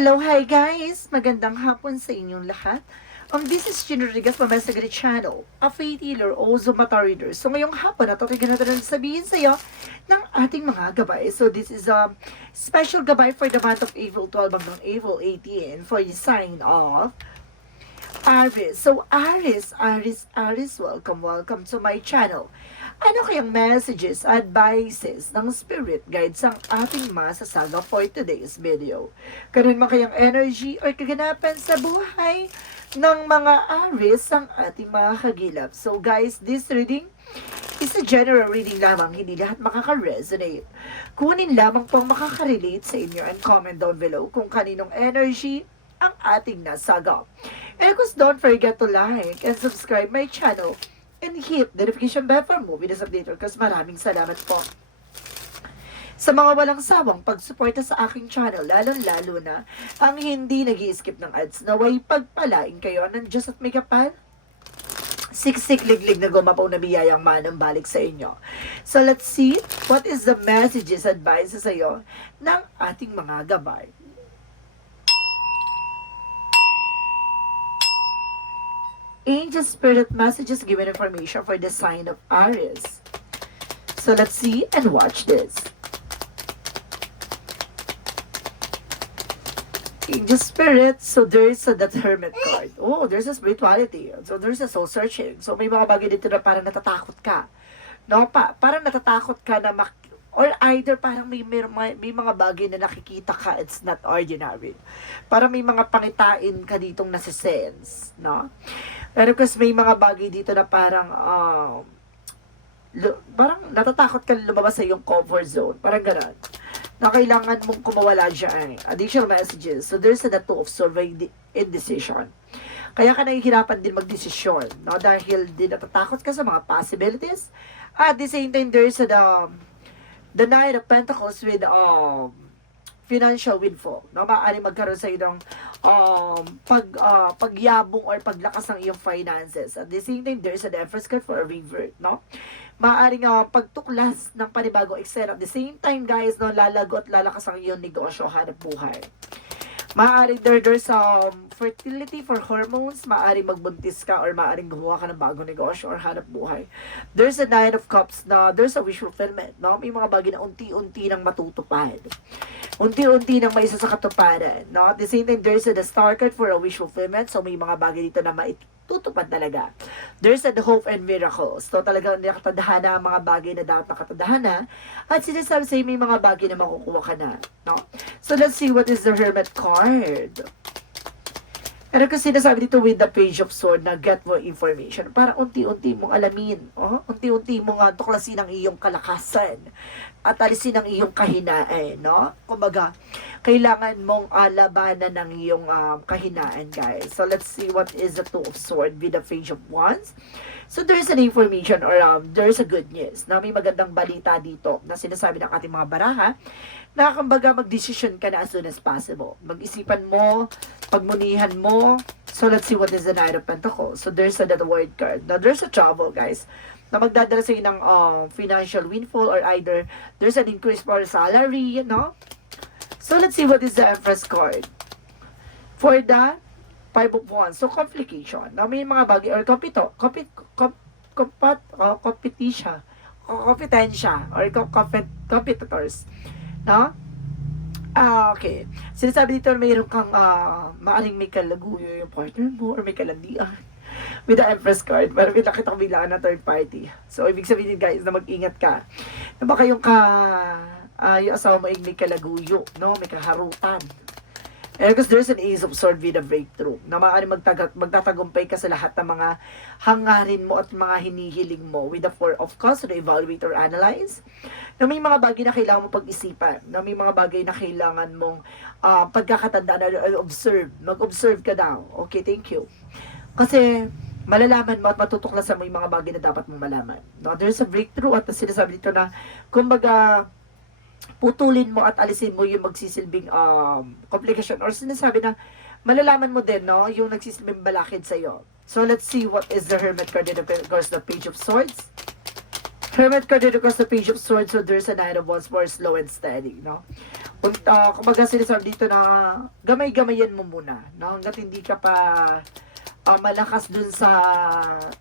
Hello, hi guys! Magandang hapon sa inyong lahat. Um, this is Gino Rodriguez from my Channel, a faith healer, also mata reader. So ngayong hapon, natatigan natin ang sabihin sa iyo ng ating mga gabay. So this is a special gabay for the month of April 12 hanggang April 18 for the sign of Aris. So Aris, Aris, Aris, welcome, welcome to my channel. Ano kayang messages, advices ng spirit guides ang ating masasaga for today's video? Karoon mo kayang energy or kaganapan sa buhay ng mga Aris ang ating mga kagilap. So guys, this reading is a general reading lamang, hindi lahat makaka-resonate. Kunin lamang pong makaka-relate sa inyo and comment down below kung kaninong energy ang ating nasaga. And of course, don't forget to like and subscribe my channel and hit the notification bell for movie news updater kasi maraming salamat po sa mga walang sawang pagsuporta sa aking channel, lalong-lalo na ang hindi nag skip ng ads naway pagpalain kayo ng Diyos at may kapal siksik liglig na gumapaw na biyayang manang balik sa inyo. So let's see what is the messages, advices sa iyo ng ating mga gabay. Angel Spirit messages given information for the sign of Aries. So let's see and watch this. Angel Spirit, so there's a that hermit card. Oh, there's a spirituality. So there's a soul searching. So may mga bagay dito na parang natatakot ka. No, pa, parang natatakot ka na mak or either parang may, may, may mga bagay na nakikita ka, it's not ordinary. Parang may mga pangitain ka ditong nasa-sense, no? Pero kasi may mga bagay dito na parang, lu- parang natatakot ka lumabas sa iyong comfort zone. Parang ganun. Na kailangan mong kumawala dyan. Additional messages. So there's a two of survey indecision. Kaya ka nahihirapan din magdesisyon. No? Dahil din natatakot ka sa mga possibilities. At the same time, there's the, the Knight of Pentacles with um, financial windfall. No? Maaari magkaroon sa ng um, pag, uh, pagyabong or paglakas ng iyong finances. At the same time, there's an Empress card for a revert. No? Maaaring uh, pagtuklas ng panibagong eksena. At the same time, guys, no, lalago at lalakas ang iyong negosyo, hanap buhay. Maaaring there, there's um, fertility for hormones, maaaring magbuntis ka or maaaring gumawa ka ng bagong negosyo or hanap buhay. There's a nine of cups na there's a wish fulfillment. No? May mga bagay na unti-unti nang matutupad. Unti-unti nang may isa sa katuparan. No? At the same time, there's a the star card for a wish fulfillment. So may mga bagay dito na maitutupad talaga. There's a the hope and miracles. So talagang nakatadhana ang mga bagay na dapat nakatadhana. At sinasabi sa'yo may mga bagay na makukuha ka na. No? So let's see what is the Hermit card. Pero kasi sinasabi dito with the page of sword na get more information. Para unti-unti mong alamin. Oh? Unti-unti mong uh, tuklasin ang iyong kalakasan. At alisin ang iyong kahinaan. No? Kumbaga, kailangan mong uh, labanan ng iyong um, kahinaan, guys. So let's see what is the two of sword with the page of wands. So there's an information or um, there's a good news na may magandang balita dito na sinasabi ng ating mga baraha na kumbaga mag-decision ka na as soon as possible. Mag-isipan mo, pagmunihan mo. So let's see what is the Knight of Pentacles. So there's a that word card. Now there's a trouble guys na magdadala sa ng um, financial windfall or either there's an increase for salary, you know? So let's see what is the Empress card. For the Five of Wands. So complication. Na may mga bagay or compito, compit, comp, compat, uh, competition, kompetensya or compet, competitors. No? Ah, okay. Sinasabi dito mayroon kang uh, maaring may kalaguyo yung partner mo or may kalandian with the Empress card. Pero may nakita ko biglaan na third party. So, ibig sabihin guys na mag-ingat ka. Na baka yung ka, uh, yung asawa mo ay may kalaguyo, no? May kaharutan. And because there's an ace of sword with a breakthrough na maaari magtag- magtatagumpay ka sa lahat ng mga hangarin mo at mga hinihiling mo with the four of cups to evaluate or analyze. Na may mga bagay na kailangan mo pag-isipan na may mga bagay na kailangan mong uh, pagkakatandaan na observe mag-observe ka daw. Okay thank you. Kasi malalaman mo at matutuklasan mo yung mga bagay na dapat mong malaman. No? there's a breakthrough at sinasabi dito na kumbaga putulin mo at alisin mo yung magsisilbing um, complication or sinasabi na malalaman mo din, no, yung nagsisilbing balakid sa iyo. So, let's see what is the Hermit card in the, Page of Swords. Hermit card across the page of swords, so there's a nine of wands more slow and steady, no? Kung, uh, kumbaga sinasabi dito na gamay-gamayan mo muna, no? Hanggat hindi ka pa ah, malakas dun sa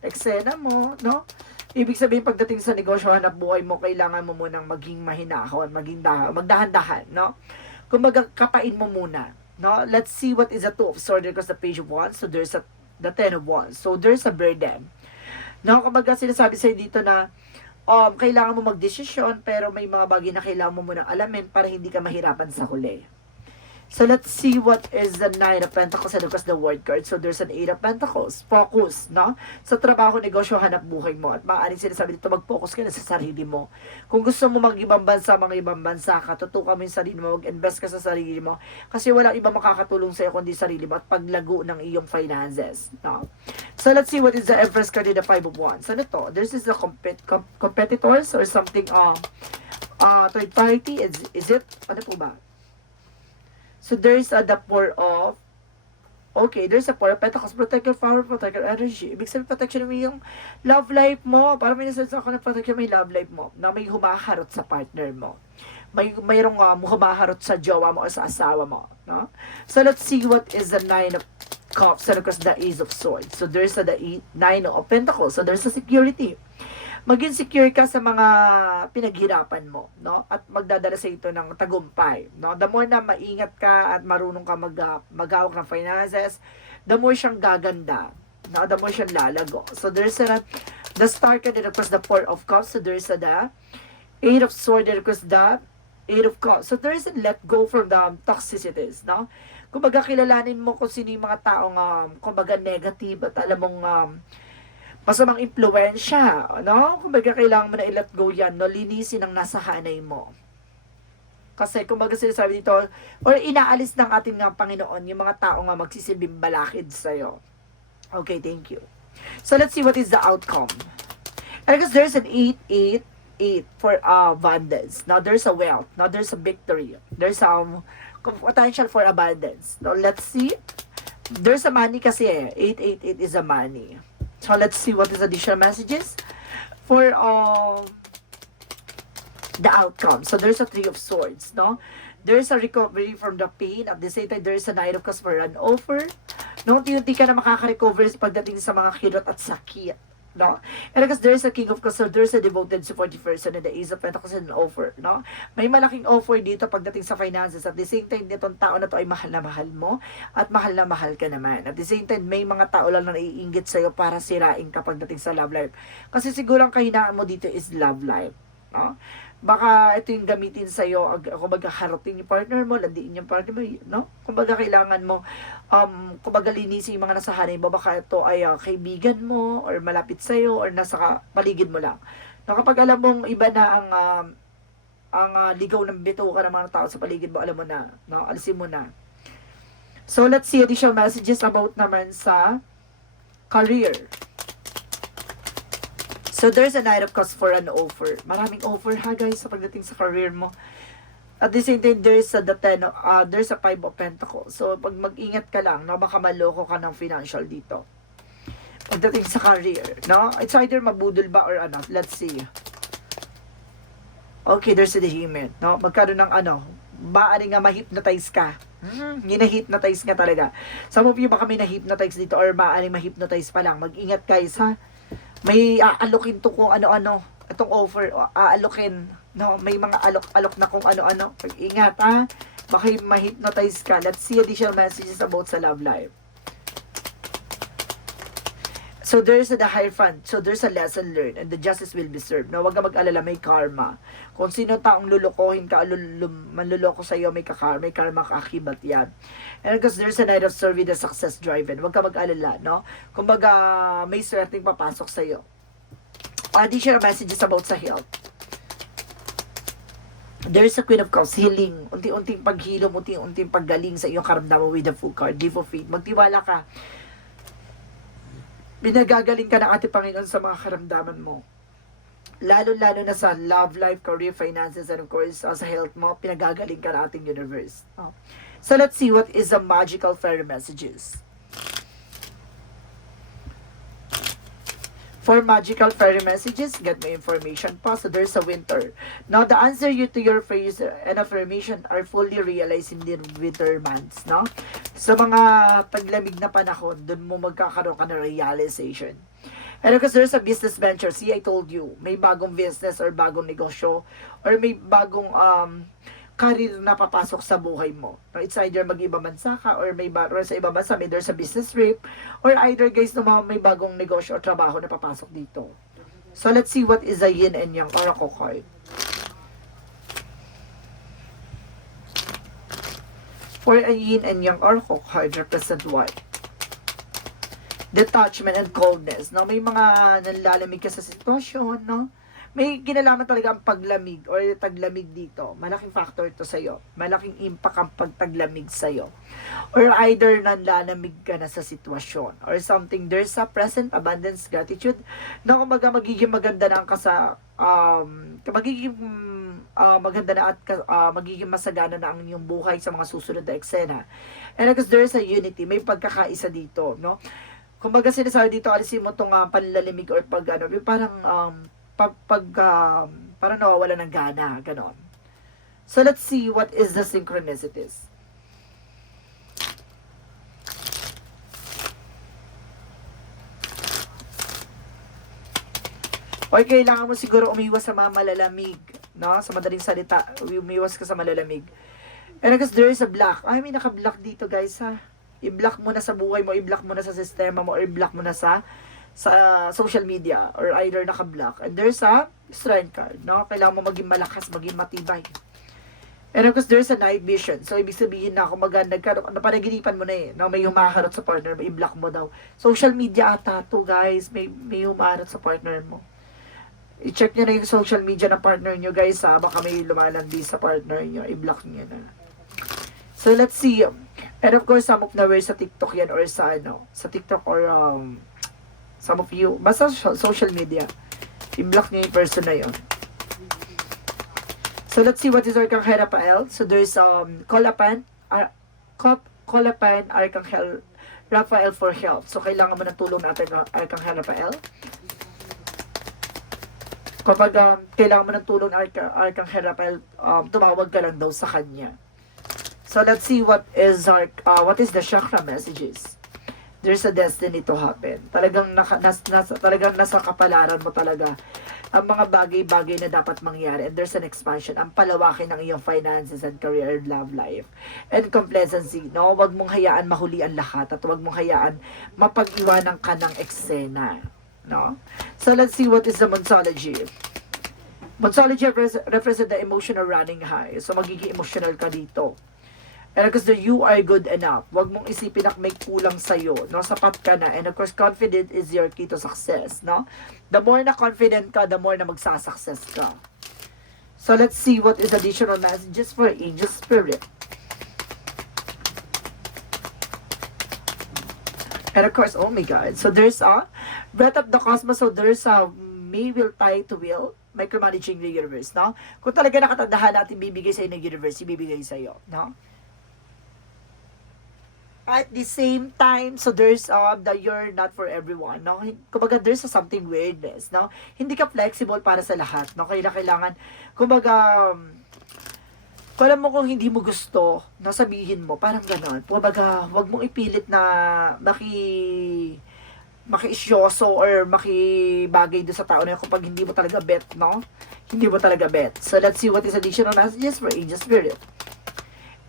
eksena mo, no? Ibig sabihin, pagdating sa negosyo, hanap buhay mo, kailangan mo munang maging mahinahon, maging da- magdahan-dahan, no? Kumbaga, kapain mo muna, no? Let's see what is a two of swords because the page of wands, so there's a the ten of wands. So, there's a burden. No, kumbaga sinasabi sa'yo dito na um, kailangan mo magdesisyon pero may mga bagay na kailangan mo munang alamin para hindi ka mahirapan sa huli. So let's see what is the Nine of Pentacles and of course the Word card. So there's an Eight of Pentacles. Focus, no? Sa trabaho, negosyo, hanap buhay mo. At maaaring sinasabi dito, mag-focus ka na sa sarili mo. Kung gusto mo mag-ibang bansa, mga ibang bansa ka, tutukan mo yung sarili mo, mag-invest ka sa sarili mo. Kasi walang iba makakatulong sa'yo kundi sarili mo at paglago ng iyong finances. No? So let's see what is the Empress card in the Five of Wands. Ano to? This is the compet com- competitors or something, uh, uh, third party? Is, is it? Ano po ba? So there's a the four of Okay, there's a four of pentacles, protect your power, protect energy. Ibig sabihin, protection mo yung love life mo. Para may nasasabi ako na protection mo yung love life mo, na may humaharot sa partner mo. May mayroong uh, humaharot sa jowa mo o sa asawa mo. No? So let's see what is the nine of cups and of the ace of swords. So there's a the eight, nine of pentacles. So there's a security maging secure ka sa mga pinaghirapan mo, no? At magdadala sa ito ng tagumpay, no? The more na maingat ka at marunong ka mag maghawak ng finances, the more siyang gaganda, no? The more siyang lalago. So there's a the star of course the four of cups. So there's a the eight of of course the eight of cups. So there's a let go from the toxicities, no? Kumbaga kilalanin mo kung sino yung mga taong um, kumbaga negative at alam mong um, masamang impluensya, no? Kumbaga, kailangan mo na i-let go yan, no? Linisin ang nasa hanay mo. Kasi, kumbaga sinasabi dito, or inaalis ng ating nga Panginoon, yung mga tao nga magsisilbing balakid sa'yo. Okay, thank you. So, let's see what is the outcome. And because there's an 8, 8, 8 for uh, abundance. Now, there's a wealth. Now, there's a victory. There's um, potential for abundance. Now, let's see. There's a money kasi eh. 888 is a money. So let's see what is additional messages for um the outcome. So there's a three of swords, no? There's a recovery from the pain. At the same time, there's a knight of cups for an offer. No, unti-unti ka na makaka-recover pagdating sa mga kirot at sakit. No? And because there's a king of so there's a devoted supportive person and the ace of pentacles and an offer. No? May malaking offer dito pagdating sa finances. At the same time, itong tao na to ay mahal na mahal mo at mahal na mahal ka naman. At the same time, may mga tao lang na naiingit sa'yo para sirain ka pagdating sa love life. Kasi siguro ang kahinaan mo dito is love life. No? Baka ito yung gamitin sa'yo, ag- kumbaga harutin yung partner mo, landiin yung partner mo, no? Kumbaga kailangan mo, um, kumbaga linisin yung mga nasa hanay mo, baka ito ay ah, kaibigan mo, or malapit sa'yo, or nasa paligid mo lang. No, kapag alam mong iba na ang, um, ang ah, ligaw ng bituka ng mga tao sa paligid mo, alam mo na, no? Alisin mo na. So, let's see additional messages about naman sa career. So, there's a night of cups for an offer. Maraming offer ha, guys, sa pagdating sa career mo. At the same time, there's a the ten, uh, there's a five of pentacles. So, pag mag-ingat ka lang, no, baka maloko ka ng financial dito. Pagdating sa career, no? It's either mabudol ba or ano. Let's see. Okay, there's a dehement, no? Magkaroon ng ano, maaari nga ma-hypnotize ka. Hmm, hina-hypnotize nga talaga. Some of you baka may na-hypnotize dito or maaari ma-hypnotize pa lang. Mag-ingat guys, ha? May aalokin to kung ano-ano. Itong offer, aalokin. No, may mga alok-alok na kung ano-ano. Pag-ingat, ha? Baka ma-hypnotize ka. Let's see additional messages about sa love life. So there's the Hierophant. So there's a lesson learned and the justice will be served. Na huwag ka mag-alala, may karma. Kung sino taong lulukohin ka, lulum, manluloko sa iyo, may, kakar, may karma kaakibat yan. And because there's a night of serving the success driven. Huwag ka mag-alala, no? Kumbaga, may swerteng papasok sa iyo. Additional messages about sa health. There's a Queen of Cups, healing. Unti-unting paghilom, unti-unting paggaling sa iyong karamdaman with the full card. Give of faith. Magtiwala ka binagagaling ka ng ating Panginoon sa mga karamdaman mo. Lalo-lalo na sa love life, career, finances, and of course, uh, sa health mo, pinagagaling ka ng ating universe. Oh. So let's see what is the magical fairy messages. For magical fairy messages, get my information pa. So there's a winter. Now, the answer you to your phrase and affirmation are fully realized in the winter months, no? Sa mga taglamig na panahon, dun mo magkakaroon ka ng realization. And because there's a business venture, see, I told you, may bagong business or bagong negosyo or may bagong um, career na papasok sa buhay mo. No, It's either mag-iba bansa ka or may ba- or sa ibang bansa, may there's a business trip or either guys, no, may bagong negosyo o trabaho na papasok dito. So let's see what is a yin and yang oracle card. For a yin and yang oracle card represent what? detachment and coldness, no? May mga nanlalamig ka sa sitwasyon, no? May kinalaman talaga ang paglamig or taglamig dito. Malaking factor to sa'yo. Malaking impact ang pagtaglamig sa'yo. Or either nanlalamig ka na sa sitwasyon or something. There's a present abundance gratitude na kumaga magiging maganda na ang kasa um, magiging ah, maganda na at ka- ah, magiging masagana na ang inyong buhay sa mga susunod na eksena. And because there's a unity, may pagkakaisa dito, no? kumbaga sinasabi dito, alisin mo itong uh, panlalimig or pag ano, parang um, pag, pag um, parang nawawala ng gana, ganon. So let's see what is the synchronicities. Okay, kailangan mo siguro umiwas sa mga malalamig, no? Sa madaling salita, umiwas ka sa malalamig. And because there is a block. Ay, may naka-block dito, guys, ha? i-block mo na sa buhay mo, i-block mo na sa sistema mo, or i-block mo na sa sa social media or either naka-block. And there's a strength card, no? Kailangan mo maging malakas, maging matibay. And of course, there's a night vision. So, ibig sabihin na maganda ka, napanaginipan mo na eh, no? may humaharot sa partner mo, i-block mo daw. Social media ata to, guys. May, may humaharot sa partner mo. I-check nyo na yung social media ng partner nyo, guys, ha? Baka may lumalandi sa partner nyo. I-block nyo na. So, let's see. And of course, some of na sa TikTok yan or sa ano, sa TikTok or um, some of you, basta so- social media, i-block niyo yung person na yun. So let's see what is Arcangel Raphael. So there's um, Colapan, Ar Cop, Colapan, Arcangel Raphael for help. So kailangan mo ng tulong natin ng Arcangel Raphael. Kapag um, kailangan mo ng tulong ng Arca- Arcangel Raphael, um, tumawag ka lang daw sa kanya. So let's see what is our uh, what is the chakra messages. There's a destiny to happen. Talagang naka, nas, nasa, talagang nasa kapalaran mo talaga ang mga bagay-bagay na dapat mangyari. And there's an expansion. Ang palawakin ng iyong finances and career and love life. And complacency. No? Huwag mong hayaan mahuli ang lahat at huwag mong hayaan mapag-iwanan ka ng eksena. No? So let's see what is the Monsology. Monsology repres- represent the emotional running high. So magiging emotional ka dito. And the you are good enough. Huwag mong isipin na may kulang sa'yo. No? Sapat ka na. And of course, confident is your key to success. No? The more na confident ka, the more na magsasuccess ka. So let's see what is additional messages for angel spirit. And of course, oh my God. So there's a breath of the cosmos. So there's a may will tie to will micromanaging the universe, no? Kung talaga nakatandahan natin bibigay sa ng universe, ibibigay sa iyo, no? At the same time, so there's uh, the you're not for everyone, no? Kumbaga, there's a something weirdness, no? Hindi ka flexible para sa lahat, no? Kailangan, kailangan, kumbaga, um, kung alam mo kung hindi mo gusto, no, sabihin mo, parang gano'n. Kumbaga, wag mong ipilit na maki maki-isyoso or makibagay doon sa tao na yun kapag hindi mo talaga bet, no? Hindi mo talaga bet. So, let's see what is additional messages for Angel Spirit.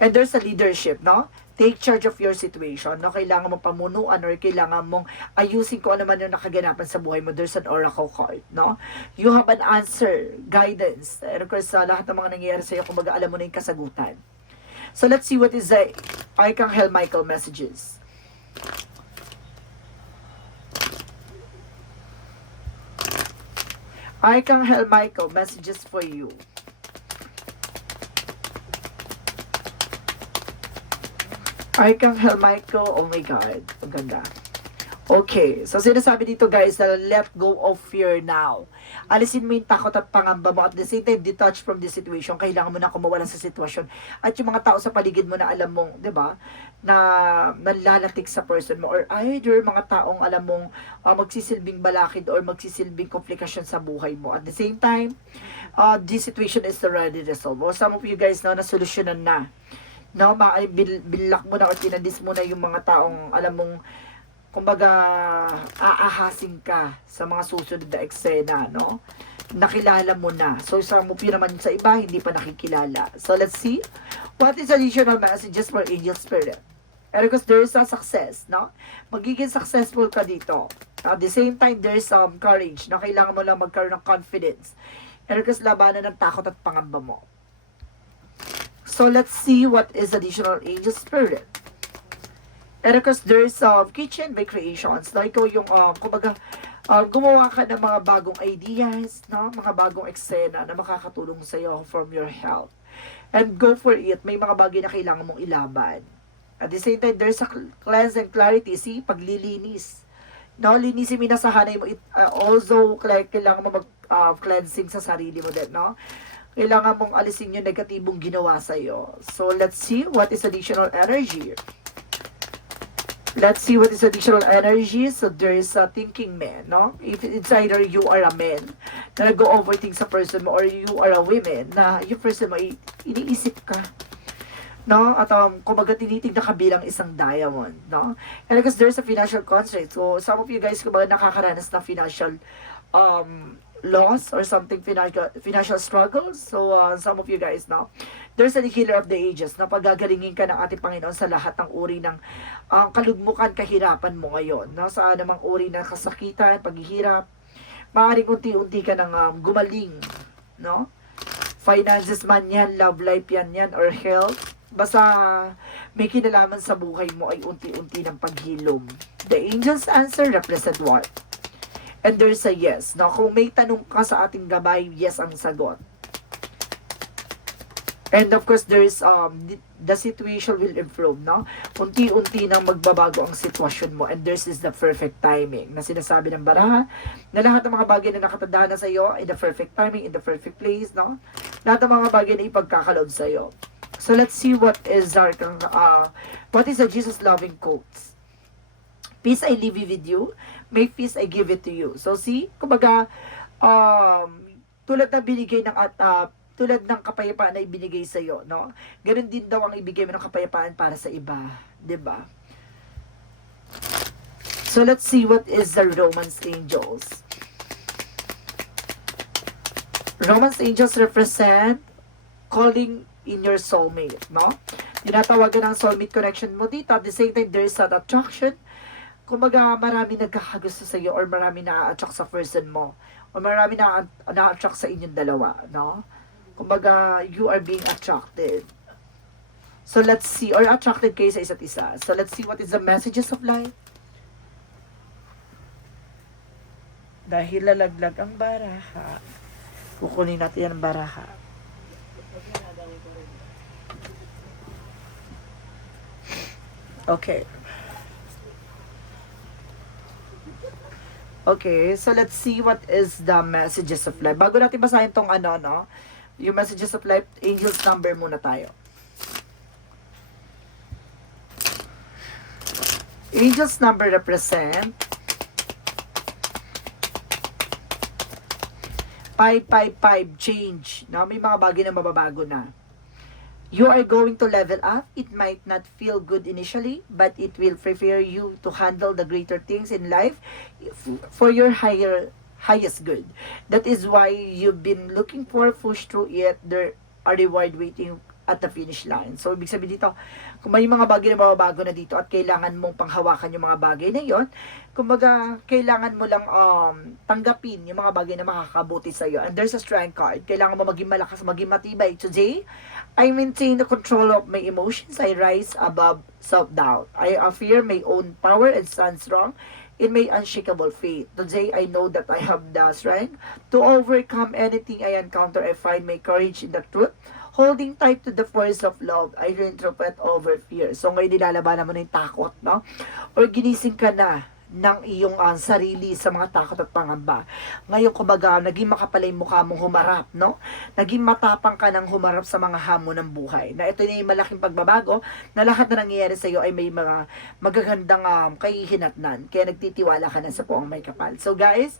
And there's a leadership, no? Take charge of your situation, no? Kailangan mong pamunuan or kailangan mong ayusin kung ano man yung nakaganapan sa buhay mo. There's an oracle card, no? You have an answer, guidance. And of course, sa lahat ng mga nangyayari sa'yo, kumbaga alam mo na yung kasagutan. So, let's see what is the Archangel Michael messages. Archangel Michael, messages for you. Archangel Michael, oh my God, ang ganda. Okay, so sinasabi dito guys na let go of fear now. Alisin mo yung takot at pangamba mo at the same time detach from the situation. Kailangan mo na kumawala sa sitwasyon. At yung mga tao sa paligid mo na alam mong, di ba, na nalalatik sa person mo or either mga taong alam mong ah, magsisilbing balakid or magsisilbing komplikasyon sa buhay mo. At the same time, uh, this situation is already resolved. Or some of you guys na nasolusyonan na. No, ma bil, bilak mo na or tinadis mo na yung mga taong alam mong kumbaga aahasin ka sa mga susunod na eksena, no? Nakilala mo na. So, sa mo naman sa iba, hindi pa nakikilala. So, let's see. What is additional messages for angel spirit? And because there is a success, no? Magiging successful ka dito. At the same time, there is some courage na kailangan mo lang magkaroon ng confidence. And because labanan ng takot at pangamba mo. So, let's see what is additional angel spirit. And of course, there's um, kitchen by creations. No? Ikaw yung, um, kumbaga, um, gumawa ka ng mga bagong ideas, no? mga bagong eksena na makakatulong sa iyo from your health. And go for it. May mga bagay na kailangan mong ilaban. At the same time, there's a cl- cleanse and clarity. See, paglilinis. No, linisin mo yung nasa hanay mo. It, uh, also, kailangan mo mag-cleansing sa sarili mo din, no? Kailangan mong alisin yung negatibong ginawa sa iyo. So, let's see what is additional energy. Let's see what is additional energy. So there is a thinking man, no? If it's either you are a man na nag-overthink sa person mo or you are a woman na yung person mo iniisip ka. No? At um, kumbaga tinitignan ka bilang isang diamond, no? And because there's a financial constraint. So some of you guys kumbaga nakakaranas ng financial um, loss or something financial financial struggles. So uh, some of you guys now, there's a healer of the ages na pagagalingin ka ng ating Panginoon sa lahat ng uri ng ang kalugmukan kahirapan mo ngayon. No? Sa anumang uri ng kasakitan, paghihirap, maaaring unti-unti ka nang um, gumaling. No? Finances man yan, love life yan yan, or health. Basta may kinalaman sa buhay mo ay unti-unti ng paghilom. The angel's answer represent what? And there's a yes. No? Kung may tanong ka sa ating gabay, yes ang sagot. And of course, there's um the- situation will improve, no? Unti-unti nang magbabago ang sitwasyon mo and this is the perfect timing na sinasabi ng baraha na lahat ng mga bagay na nakatanda na sa iyo in the perfect timing, in the perfect place, no? Lahat ng mga bagay na ipagkakaloob sa iyo. So let's see what is our uh, what is the Jesus loving quotes. Peace I leave you with you, may peace I give it to you. So see, kumbaga um tulad na binigay ng at uh, tulad ng kapayapaan na ibinigay sa iyo, no? Ganun din daw ang ibigay mo ng kapayapaan para sa iba, 'di ba? So let's see what is the Romance angels. Romance angels represent calling in your soulmate, no? Tinatawagan ng soulmate connection mo dito. At the same time, there is an attraction. Kumbaga, marami nagkakagusto sa iyo or marami na-attract sa person mo. O marami na na-attract sa inyong dalawa, no? Kumbaga, you are being attracted. So let's see, or attracted kayo sa isa't isa. So let's see what is the messages of life. Dahil lalaglag ang baraha. Kukunin natin ang baraha. Okay. Okay, so let's see what is the messages of life. Bago natin basahin tong ano, no? Yung messages of life, angels number muna tayo. Angels number represent 555 change. No? May mga bagay na mababago na. You are going to level up. It might not feel good initially, but it will prepare you to handle the greater things in life for your higher highest good. That is why you've been looking for, push through it. There are reward waiting at the finish line. So, ibig sabihin dito, kung may mga bagay na mababago na dito at kailangan mong panghawakan yung mga bagay na yon, kumbaga, kailangan mo lang um, tanggapin yung mga bagay na makakabuti sa iyo. And there's a strength card. Kailangan mo maging malakas, maging matibay. Today, I maintain the control of my emotions. I rise above self-doubt. I affirm my own power and stand strong in my unshakable faith. Today, I know that I have the strength to overcome anything I encounter. I find my courage in the truth. Holding tight to the force of love, I reinterpret over fear. So, ngayon nilalabanan mo yung takot, no? Or ginising ka na ng iyong ah, sarili sa mga takot at pangamba. Ngayon, kumbaga, naging makapal yung mukha mong humarap, no? Naging matapang ka ng humarap sa mga hamon ng buhay. Na ito na yung malaking pagbabago na lahat na nangyayari sa iyo ay may mga magagandang um, kahihinatnan. Kaya nagtitiwala ka na sa poong may kapal. So guys,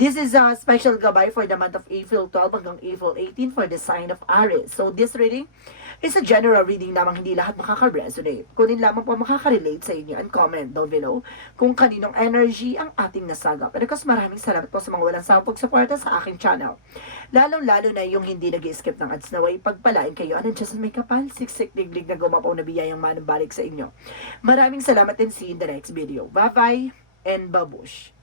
this is a special gabay for the month of April 12 hanggang April 18 for the sign of Aries. So this reading is a general reading lamang hindi lahat makaka-resonate. Kunin lamang po makaka-relate sa inyo and comment down below kung kaninong energy ang ating nasagap. And of maraming salamat po sa mga walang sawang pagsuporta sa aking channel. Lalong-lalo na yung hindi nag skip ng ads na way pagpalain kayo. Ano sa may kapal? Siksik liglig na gumapaw na biyayang manang balik sa inyo. Maraming salamat and see you in the next video. Bye-bye and babush.